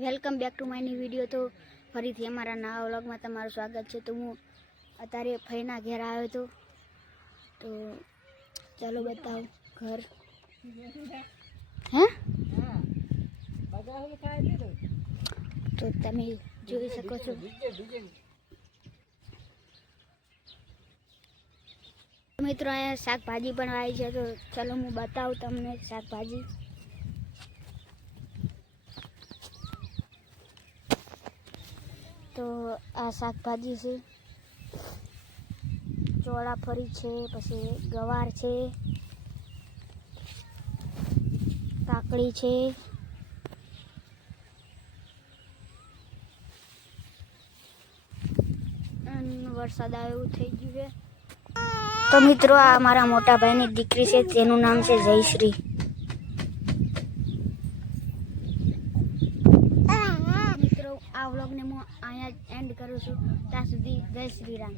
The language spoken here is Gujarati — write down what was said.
Welcome back to my new video. તો ફરીથી અમારા નવા વ્લોગમાં તમારું સ્વાગત છે. તો હું અત્યારે ફઈના ઘેર આવ્યો હતો. તો ચાલો બતાવો. ઘર. હે? તો તમે જોઈ શકો છો. મિત્રો, અહીંયા શાકભાજી પણ આવી છે. તો ચાલો હું બતાવું તમને શાકભાજી. તો આ શાકભાજી છે. ચોળાફળી છે, પછી ગવાર છે. કાકડી છે. વરસાદ આવે એવું થઈ ગયું છે. તો મિત્રો, આ મારા મોટા ભાઈની દીકરી છે, તેનું નામ છે જયશ્રી મિત્રો આ વ્લોગને હું અહીંયા એન્ડ કરું છું. ત્યાં સુધી જય શ્રી રામ.